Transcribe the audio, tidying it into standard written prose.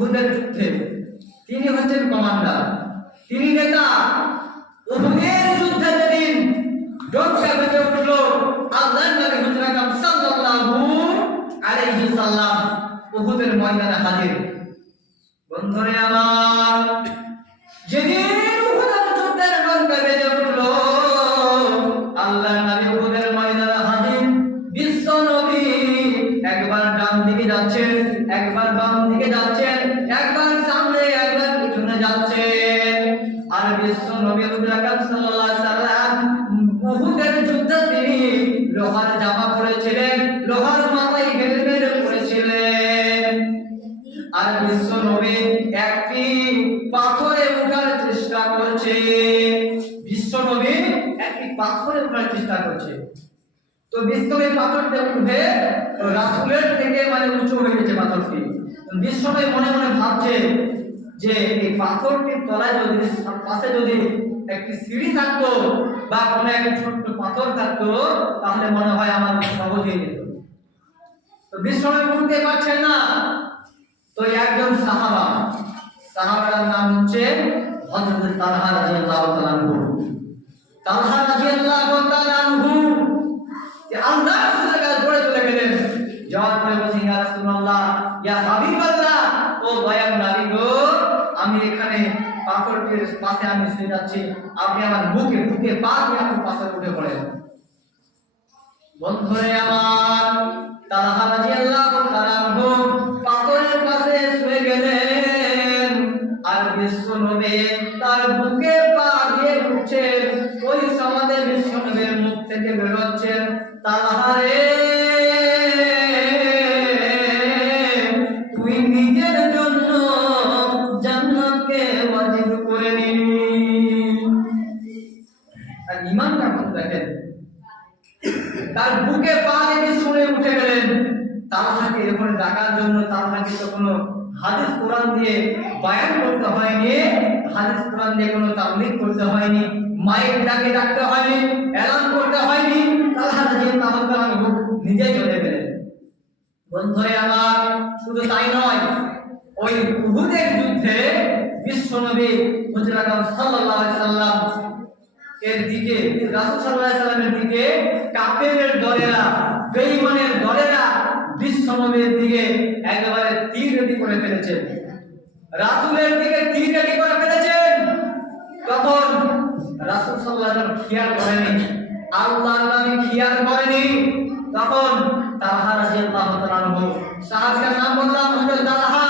উহুদের যুদ্ধে তিনি হচ্ছেন কমান্ডার, তিনি নেতা। উহুদের যুদ্ধে যেদিন যোদ্ধা বেজে উঠল, আল্লাহর নবী হুজুর আকরাম সাল্লাল্লাহু আলাইহি সাল্লাম উহুদের ময়দানে হাজির। বন্ধুরে আমার, যেদিন উহুদের যুদ্ধের ডঙ্কা বেজে উঠল, আল্লাহর নবী উহুদের ময়দানে হাজির। বিশ্ব নবী একবার ডান দিকে যাচ্ছেন, একবার বাম দিকে যাচ্ছেন, একবার সামনে একবার পিছনে যাচ্ছেন। আর বিশ্ব নবী হুজুর আকরাম সাল্লাল্লাহু আলাইহি সাল্লাম উহুদের যুদ্ধে তিনি লোহার জামা পরেছিলেন, লোহার মাথায় হেলমেট পরেছিলেন। আর বিশ্ব নবী একটি পাথরে ওঠার চেষ্টা করছে, বিশ্ব নবী একটি পাথরে ওঠার চেষ্টা করছে। তো বিশ্ব নবী পাথরটা উঠে রাসূলের থেকে মানে উঁচু হয়ে গেছে পাথরটি। বিশ্ব নবী মনে মনে ভাবছে যে এই পাথরটির তলায় যদি পাশে যদি একটি সিঁড়ি থাকতো বা কোনো একটা ছোট্ট পাথর থাকতো, তাহলে মনে হয় আমার সহজ হয়ে যেত। তো বিশ্ব নবী উঠতে পারছেন না। তো একজন সাহাবার নাম হচ্ছে হযরত তালহা রাদিয়াল্লাহু তাআলা আনহু। তালহা রাদিয়াল্লাহু তাআলা আনহু যে আল্লাহর রাসূলের কাছে দৌড়ে চলে গেলেন, যাওয়ার পরে বললেন, ইয়া রাসূলুল্লাহ, ইয়া হাবিবাল্লাহ, ও দয়ার নবী গো, আমি এখানে পাথরটির পাশে আমি শুয়ে যাচ্ছি, আপনি আমার বুকে পা দিয়ে আমার পাশে উঠে পড়েন। বন্ধুরে আমার, তালহা রাদিয়াল্লাহু তাআলা আনহু পাথরের পাশে শুয়ে গেলেন। আর বিশ্ব নবী তার বুকে পা দিয়ে উঠছেন। ওই সমাজে বিশ্ব নবীর মুখ থেকে বের হচ্ছেন, তালহা রে, তুই নিজের জন্য জান্নাতকে ওয়াজিব করে নিলি। আর ঈমানটা কত দেখেন, তার বুকে পা দিয়ে শুনে উঠে গেলেন। তালহাকে এরকম ডাকার জন্য তালহাকে তো কোনো হাদিস কোরআন দিয়ে বয়ান করতে হয়নি, হাদিস কোরআন দিয়ে কোনো তাবলীগ করতে হয়নি, মাইক ডাকে ডাকতে হয়নি, এলান করতে হয়নি। তালহা রাদিয়াল্লাহু তাআলা নিজে চলে গেলেন। বন্ধুরে আমার, শুধু তাই নয়, ওই উহুদের যুদ্ধে বিশ্ব নবী হুজুর আকরাম সাল্লাল্লাহু আলাইহি সাল্লাম এর দিকে, রাসূল সাল্লাল্লাহু আলাইহি সাল্লামের দিকে কাফেরের দলেরা, বেঈমানের দলেরা বিশ্ব নবীর দিকে একেবারে তীর রেডি করে ফেলেছেন, রাসূলের দিকে তীর রেডি করে ফেলেছেন। তখন রাসূল সাল্লাল্লাহু আলাইহি সাল্লাম খেয়াল করেনি, আল্লাহর নবী খেয়াল করেনি। তখন তালহা রাদিয়াল্লাহু তাআলা আনহু, সাহাবীর নাম বললাম হযরত তালহা,